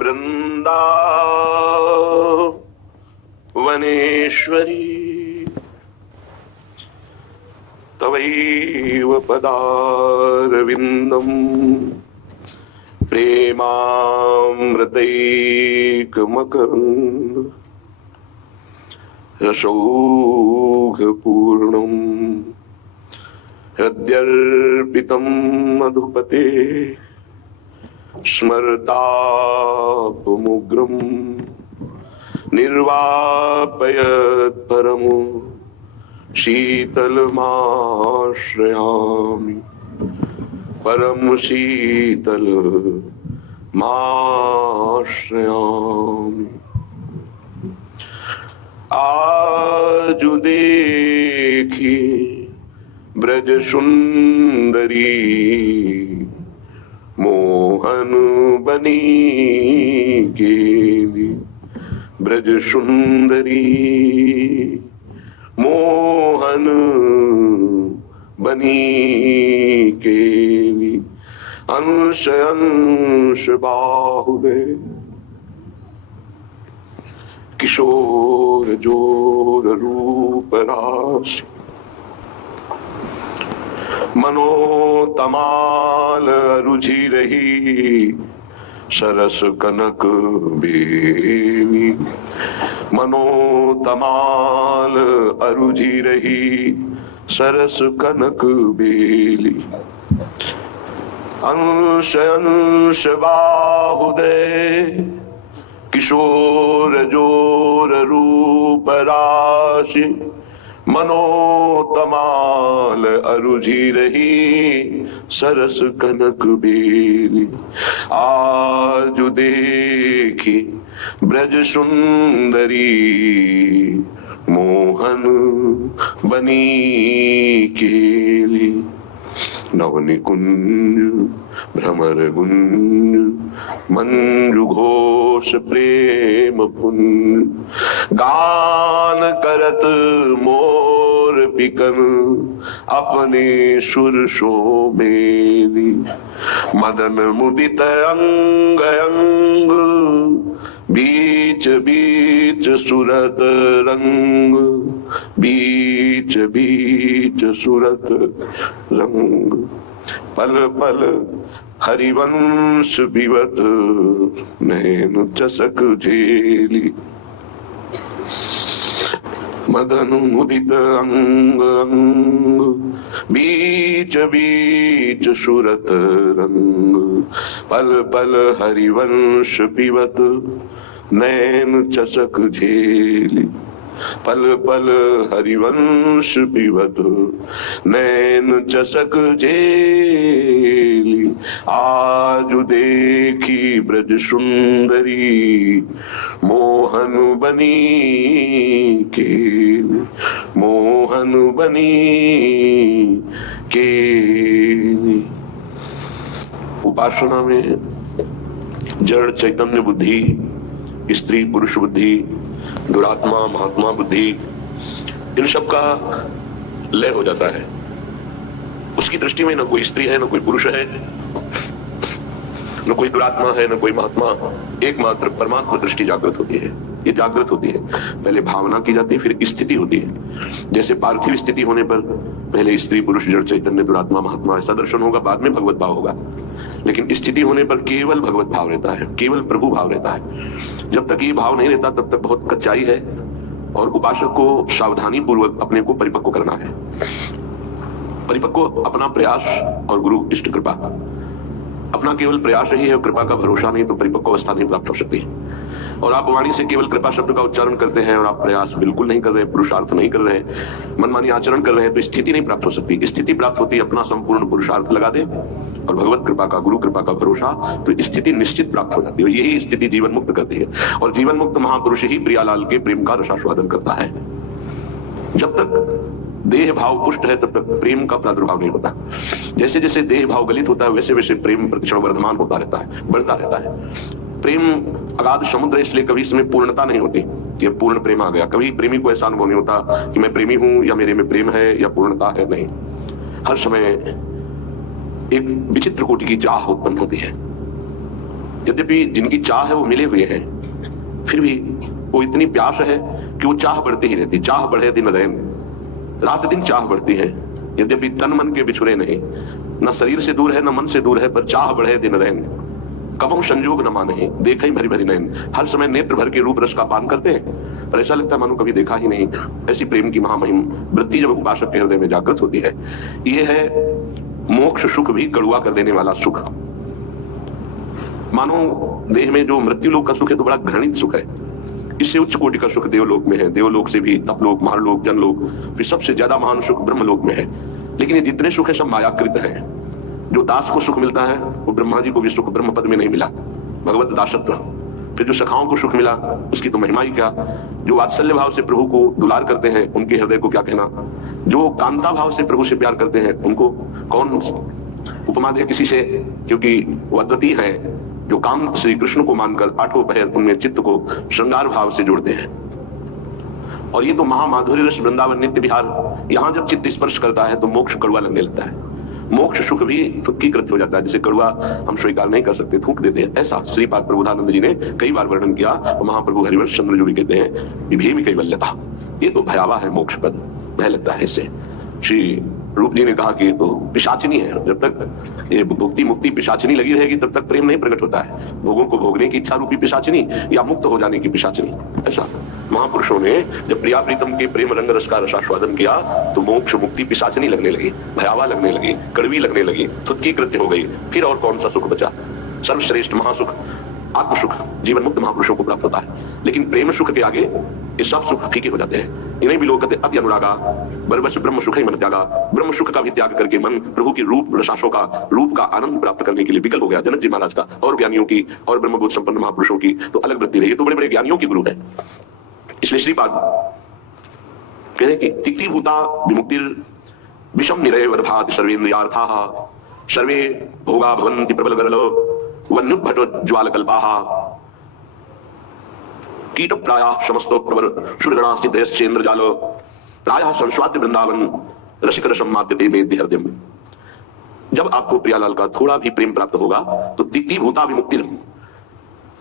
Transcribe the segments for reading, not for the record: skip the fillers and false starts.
वृंदावनेश्वरी तवैव पदारविन्दम् प्रेमामृतैकमकरन् रसौघपूर्णम् हृद्यर्पितं मधुपते स्मरतापमुग्रम् निर्वापयत् परमो शीतलमाश्रयामि परम शीतलमाश्रयामि। आजु देखी ब्रज सुंदरी मोहन बनी गेली ब्रज सुंदरी मोहन बनी केली अंश अंश बाहुदे किशोर जोर रूप राशि मनोतमाल रुझी रही सरस कनक बेनी मनोतमाल अरुझी रही सरस कनक बेली अंश अंश बाहुदय किशोर जोर रूप राशि मनोतमाल अरुझी रही सरस कनक बेली। आज देखी ब्रज सुंदरी मोहन बनी केली नवनिकुंज भ्रमर गुंज मंजु घोष प्रेम पुंज गान करत मोर पिकन अपने सुर शोभेली मदन मुदित अंग अंग बीच बीच सुरत रंग बीच बीच सुरत रंग पल पल हरिवंश विवत नैन चसक झेली मदन मुदित अंग अंग बीच बीच सुरत रंग पल पल हरिवंश पिबत नैन चसक झेली पल पल हरिवंश पिबत नैन चसक झेली। आज देखी ब्रज सुंदरी मोहन बनी केली मोहन बनी केली। उपासना में जड़ चैतन्य बुद्धि, स्त्री पुरुष बुद्धि, दुरात्मा महात्मा बुद्धि, इन सब का लय हो जाता है। उसकी दृष्टि में न कोई स्त्री है, न कोई पुरुष है, न कोई दुरात्मा है, न कोई महात्मा, एकमात्र परमात्मा दृष्टि जागृत होती है। ये जागृत होती है, पहले भावना की जाती है, फिर स्थिति होती है। जैसे पार्थिव स्थिति होने पर पहले स्त्री पुरुष जड़ चैतन्य दुरात्मा महात्मा ऐसा दर्शन होगा, बाद में भगवत भाव होगा। लेकिन स्थिति होने पर केवल भगवत भाव रहता है, केवल प्रभु भाव रहता है। जब तक ये भाव नहीं रहता तब तक बहुत कच्चाई है और उपासक को सावधानी पूर्वक अपने को परिपक्व करना है। परिपक्व अपना प्रयास और गुरु इष्ट कृपा, अपना केवल प्रयास ही है और कृपा का भरोसा नहीं तो परिपक्व अवस्था नहीं प्राप्त हो सकती। और आप वाणी से केवल कृपा शब्द का उच्चारण करते हैं और आप प्रयास बिल्कुल नहीं कर रहे, पुरुषार्थ नहीं कर रहे, मनमानी आचरण कर रहे हैं, तो स्थिति नहीं प्राप्त हो सकती। स्थिति प्राप्त होती है अपना संपूर्ण पुरुषार्थ लगा दे और भगवत कृपा का, गुरु कृपा का भरोसा, तो स्थिति निश्चित प्राप्त हो जाती है। यही स्थिति जीवन मुक्त करती है और जीवन मुक्त महापुरुष ही प्रियालाल के प्रेम का रसास्वादन करता है। जब तक देह भाव पुष्ट है तब तक प्रेम का प्रादुर्भाव नहीं होता। जैसे जैसे देह भाव गलित होता है वैसे वैसे प्रेम प्रतिक्षण वर्धमान होता रहता है, बढ़ता रहता है। प्रेम अगाध समुद्र, इसलिए कभी इसमें पूर्णता नहीं होती कि पूर्ण प्रेम आ गया। कभी प्रेमी को ऐसा अनुभव नहीं होता कि मैं प्रेमी हूं या मेरे में प्रेम है या पूर्णता है, नहीं। हर समय एक विचित्र कोटि की चाह उत्पन्न होती है। यद्यपि जिनकी चाह है वो मिले हुए हैं, फिर भी वो इतनी प्यास है कि वो चाह बढ़ती ही रहती। चाह बढ़े दिन रैन, रात दिन चाह बढ़ती है। यद्यपि तन मन के बिछुड़े नहीं, न शरीर से दूर है न मन से दूर है, पर चाह बढ़े दिन रैन। कबहू संजोग न माने, देखें भरी भरी नैन। हर समय नेत्र भर के रूप रस का पान करते हैं, पर ऐसा लगता है मानो कभी देखा ही नहीं। ऐसी प्रेम की महामहिम वृत्ति जब उपासक के हृदय में जागृत होती है, यह है मोक्ष सुख भी कड़ुआ कर देने वाला सुख। मानो देह में जो मृत्यु लोक का सुख है तो बड़ा घृणित सुख है। इससे उच्च कोटि का सुख देवलोक में है, देवलोक से भी तपलोक, महालोक, जनलोक, फिर सबसे ज्यादा महान सुख ब्रह्मलोक में है। लेकिन ये जितने सुख है सब मायाकृत है। जो दास को सुख मिलता है वो ब्रह्मा जी को भी सुख ब्रह्म पद में नहीं मिला, भगवत दासत्व। फिर जो सखाओं को सुख मिला उसकी तो महिमा ही क्या। जो वात्सल्य भाव से प्रभु को दुलार करते हैं उनके हृदय को क्या कहना। जो कांता भाव से प्रभु से प्यार करते हैं उनको कौन उपमा दे किसी से, क्योंकि वो अद्वितीय है। जो काम श्री कृष्ण को मानकर आठों पहर उनमें चित्त को श्रृंगार भाव से जोड़ते हैं। और ये तो महामाधुर्य रस वृंदावन नित्य विहार, यहां जब चित्त स्पर्श करता है तो मोक्ष कड़वा लगने लगता है। मोक्ष सुख भी थुत्कीकृत हो जाता है, जिसे कड़वा हम स्वीकार नहीं कर सकते, थूक देते हैं। ऐसा श्रीपाद प्रबोधानंद जी ने कई बार वर्णन किया। और महाप्रभु हरिवंश चंद्र जो भी कहते हैं विभीम कैवल्यता, ये तो भयावह है मोक्ष पद, भय लगता है इससे। श्री रूप जी ने कहा कि तो पिशाचिनी है, जब तक ये भुक्ति मुक्ति पिशाचिनी लगी रहेगी तब तक प्रेम नहीं प्रकट होता है। भोगों को भोगने की इच्छा रूपी पिशाचिनी या मुक्त हो जाने की पिशाचिनी। ऐसा महापुरुषों ने जब प्रिया प्रीतम के प्रेम रंग रस का रसास्वादन किया तो मोक्ष मुक्ति पिशाचिनी लगने लगी, भयावह लगने लगी, कड़वी लगने लगी, थुत्की कृत्य हो गई। फिर और कौन सा सुख बचा। सर्वश्रेष्ठ महासुख आत्म सुख जीवन मुक्त महापुरुषों को प्राप्त होता है। लेकिन प्रेम सुख के आगे ये सब सुख फीके हो जाते हैं। इन्हें भी लोग कहते अति अनुरागा बरबस ब्रह्म सुख ही मन त्यागा। ब्रह्म सुख का भी त्याग करके मन प्रभु की रूप रसासों का, रूप का आनंद प्राप्त करने के लिए विकल हो गया। जनक जी महाराज का और ज्ञानियों की और ब्रह्मबोध संपन्न महापुरुषों की तो अलग वृत्ति रही, तो बड़े बड़े ज्ञानियों की गुरु है। इसलिए श्रीपाद कह रहे कि तिक्ति भूता विमुक्तिर विषम निरय वरभाति सर्वेन्द्रियार्थाः सर्वे भोगा भवन्ति प्रबल गरलो वन्युद्भटो ज्वालकल्पाः कीट प्रायः समस्तो प्रवर सुरगणा सिद्धेश्चेन्द्र जालो प्रायः संस्वाद्य वृंदावन रसिक रसम माद्यते मेद्य हृदयम। जब आपको प्रियालाल का थोड़ा भी प्रेम प्राप्त होगा तो तिक्ति भूता विमुक्ति,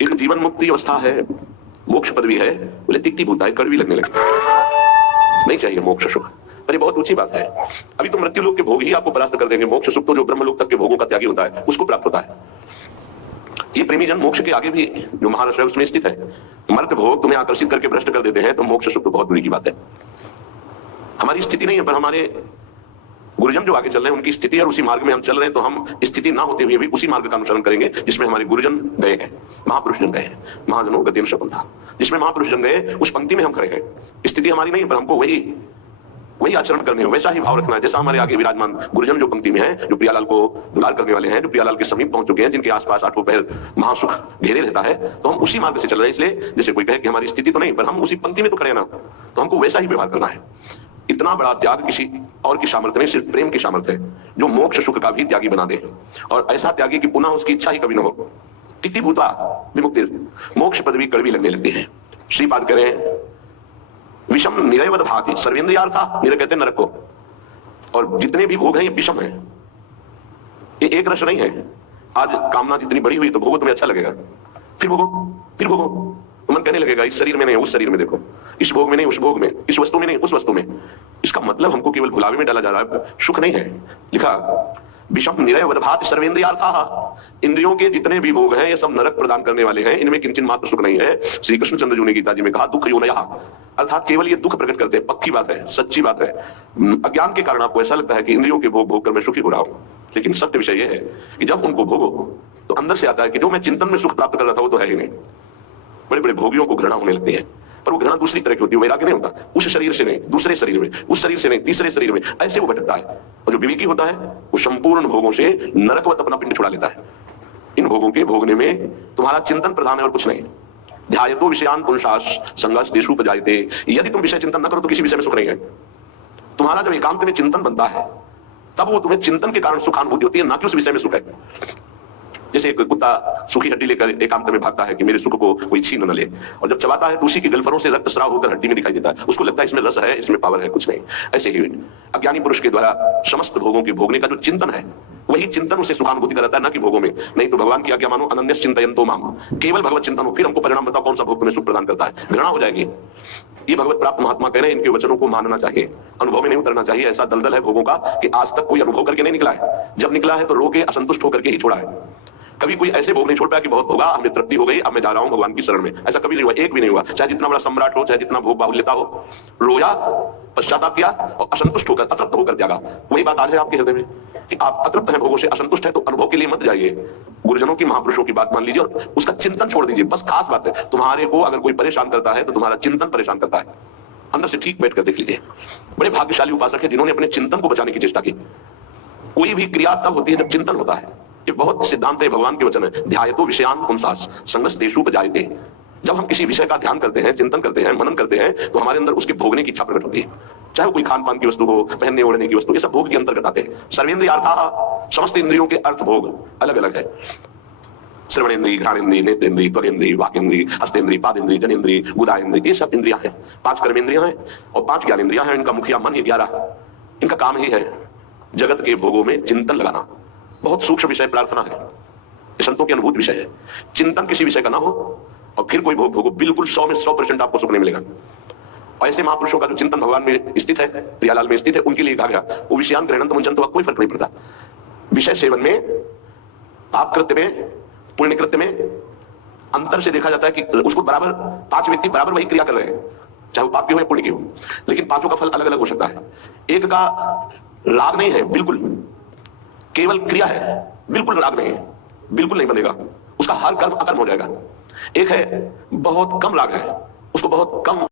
एक जीवन मुक्ति अवस्था है, मोक्ष पदवी है, बोले तिक्ति भूता है, कड़वी लगने लगी, नहीं चाहिए मोक्ष सुख। पर ये बहुत ऊंची बात है। अभी तो मृत्यु लोक के भोग ही आपको परास्त कर देंगे, मोक्ष सुख तो जो ब्रह्मलोक तक के भोगों का त्यागी होता है उसको प्राप्त होता है। ये प्रेमी जन मोक्ष के आगे भी जो महारस है उसमें स्थित है। मर्त भोग तुम्हें आकर्षित करके भ्रष्ट कर देते हैं तो मोक्ष सुख तो बहुत दूरी की बात है। हमारी स्थिति नहीं है, पर हमारे गुरुजन जो आगे चल रहे हैं उनकी स्थिति और उसी मार्ग में हम चल रहे हैं, तो हम स्थिति ना होते हुए भी उसी मार्ग का अनुसरण करेंगे जिसमें हमारे गुरुजन गए हैं, महापुरुष जन गए हैं। महाजनों गतिन शपथ, जिसमें महापुरुष जन गए उस पंक्ति में हम खड़े हैं। स्थिति हमारी नहीं है, पर हमको वही आचरण करने हैं, वैसा ही भाव रखना है जैसा हमारे आगे विराजमान गुरुजन जो पंक्ति में है, जो प्रियालाल को दुलार करने वाले हैं, जो प्रियालाल के समीप पहुंच चुके हैं, जिनके आसपास आठों पहर महासुख घेरे रहता है, तो हम उसी मार्ग से चल रहे हैं। इसलिए जैसे कोई कहे कि हमारी स्थिति तो नहीं, पर हम उसी पंक्ति में तो खड़े ना, तो हमको वैसा ही व्यवहार करना है। इतना बड़ा त्याग किसी और की सामर्थ्य नहीं, सिर्फ प्रेम की सामर्थ्य है जो मोक्ष सुख का भी त्यागी बना दे, और ऐसा त्यागी कि पुनः उसकी इच्छा ही कभी न हो। तिक्ति भूता विमुक्तिर, मोक्ष पदवी कड़वी लगने लगती है। श्रीपाद कह रहे हैं विषम निरयवद भाति सर्वेन्द्रियार्था, निरय कहते हैं नरक को, और जितने भी भोग हैं ये विषम है, ये एक रस नहीं है। आज कामना जितनी बड़ी हुई तो भोगो, तुम्हें अच्छा लगेगा, फिर भोगो, तो मन कहने लगेगा इस शरीर में नहीं उस शरीर में देखो, इस भोग में नहीं उस भोग में, इस वस्तु में नहीं उस वस्तु में। इसका मतलब हमको केवल भुलावे में डाला जा रहा है, सुख नहीं है। लिखा विषम निरय वदभाति सर्वेन्द्रियार्थाः, इंद्रियों के जितने भी भोग हैं ये सब नरक प्रदान करने वाले हैं, इनमें किंचन मात्र सुख नहीं है। श्री कृष्ण चंद्र जी ने गीता जी में कहा दुख योनयः, अर्थात केवल ये दुख प्रकट करते हैं। पक्की बात है, सच्ची बात है। अज्ञान के कारण आपको ऐसा लगता है कि इंद्रियों के भोग कर मैं सुखी हो रहा हूं, लेकिन सत्य विषय यह है कि जब उनको भोगो तो अंदर से आता है कि जो मैं चिंतन में सुख प्राप्त कर रहा था वो तो है ही नहीं। बड़े बड़े भोगियों को घृणा होने लगती है, पर वो घृणा दूसरी तरह की होती है, वैराग्य नहीं होता। उस शरीर से नहीं दूसरे शरीर में, उस शरीर से नहीं तीसरे शरीर में, ऐसे वो भटकता है। और जो विवेकी होता है वो संपूर्ण भोगों से नरकवत अपना पिंड छुड़ा लेता है। इन भोगों के भोगने में तुम्हारा चिंतन प्रधान है और कुछ नहीं। ध्यायतो विषयान पुरुषास संघर्ष देशु उपजायते, यदि तुम विषय चिंतन न करो तो किसी विषय में सुख नहीं है। तुम्हारा जब एकांत में चिंतन बनता है तब वो तुम्हें चिंतन के कारण सुखानुभूति होती है, ना कि उस विषय में सुख है। जैसे एक कुत्ता सूखी हड्डी लेकर एकांत में भागता है कि मेरे सुख को कोई छीन न ले, और जब चबाता है तो उसी के गलफरों से रक्त स्राव होकर हड्डी में दिखाई देता है, उसको लगता है इसमें रस है, इसमें पावर है, कुछ नहीं। ऐसे ही अज्ञानी पुरुष के द्वारा समस्त भोगों के भोगने का जो चिंतन है वही चिंतन उसे सुखानुभूति कराता है, ना कि भोगों में। नहीं तो भगवान की आज्ञा मानो, अनन्य चिंतयन्तो माम, केवल भगवत चिंतन हो। फिर हमको परिणाम बताओ कौन सा भोग तुम्हें सुख प्रदान करता है, घृणा हो जाएगी। ये भगवत प्राप्त महात्मा कह रहे हैं, इनके वचनों को मानना चाहिए, अनुभव में नहीं उतरना चाहिए। ऐसा दलदल है भोगों का कि आज तक कोई अनुभव करके नहीं निकला है। जब निकला है तो रो के असंतुष्ट होकर के ही छोड़ा है। कभी कोई ऐसे भोग नहीं छोड़ पाया कि बहुत होगा, हमें तृप्ति हो गई, अब मैं जा रहा हूं भगवान की शरण में। ऐसा कभी नहीं हुआ, एक भी नहीं हुआ। चाहे जितना बड़ा सम्राट हो, चाहे जितना भोग बाहुल्यता हो, रोया, पश्चाताप किया और असंतुष्ट होकर, अतृप्त होकर त्यागा। वही बात आज है आपके हृदय में कि आप अतृप्त हैं, भोगों से असंतुष्ट है, तो अनुभव के लिए मत जाइए। गुरुजनों की, महापुरुषों की बात मान लीजिए और उसका चिंतन छोड़ दीजिए। बस खास बात है, तुम्हारे को अगर कोई परेशान करता है तो तुम्हारा चिंतन परेशान करता है। अंदर से ठीक बैठकर देख लीजिए। बड़े भाग्यशाली उपासक है जिन्होंने अपने चिंतन को बचाने की चेष्टा की। कोई भी क्रिया तब होती है जब चिंतन होता है। ये बहुत सिद्धांत है, भगवान के वचन है। ध्यायतो विषयान पुंसास संगस तेषु उपजायते। जब हम किसी विषय का ध्यान करते हैं, चिंतन करते हैं, मनन करते हैं, तो हमारे अंदर उसके भोगने की इच्छा प्रकट होती है। चाहे वो कोई खान पान की वस्तु हो, पहनने ओढ़ने की वस्तु, ये सब भोग के अंतर्गत आते हैं। सर्वेंद्रियार्थाः, समस्त इंद्रियों के अर्थ भोग अलग अलग है। श्रवणेन्द्रिय, घ्राणेन्द्रिय, नेत्रेन्द्रिय, त्वगेन्द्रिय, वाकेन्द्रिय, हस्तेन्द्रिय, पादेन्द्रिय, जनेन्द्रिय, गुदाइन्द्रिय, ये सब इंद्रियां हैं। 5 कर्मेंद्रियां हैं और 5 ज्ञानेन्द्रियां हैं। इनका मुखिया मन, ये 11। इनका काम ही है जगत के भोगों में चिंतन लगाना। बहुत सूक्ष्म विषय प्रार्थना है, संतों के अनुभूत विषय है। चिंतन किसी विषय का ना हो और फिर कोई भोग भोगो, बिल्कुल 100 में 100% आपको सुख नहीं मिलेगा। और ऐसे महापुरुषों का जो चिंतन भगवान में स्थित है, प्रियालाल में स्थित है, उनके लिए कहा गया वो विषयान ग्रहणंत मुंचंत, कोई फर्क नहीं पड़ता। विषय सेवन में, पाप कृत्य में, पुण्य कृत्य में अंतर से देखा जाता है कि उसको बराबर 5 व्यक्ति बराबर वही क्रिया कर रहे हैं, चाहे वो पाप की हो या पुण्य की हो, लेकिन पांचों का फल अलग अलग हो सकता है। एक का राग नहीं है, बिल्कुल केवल क्रिया है, बिल्कुल राग नहीं है, बिल्कुल नहीं बनेगा, उसका हर कर्म अकर्म हो जाएगा। एक है बहुत कम राग है, उसको बहुत कम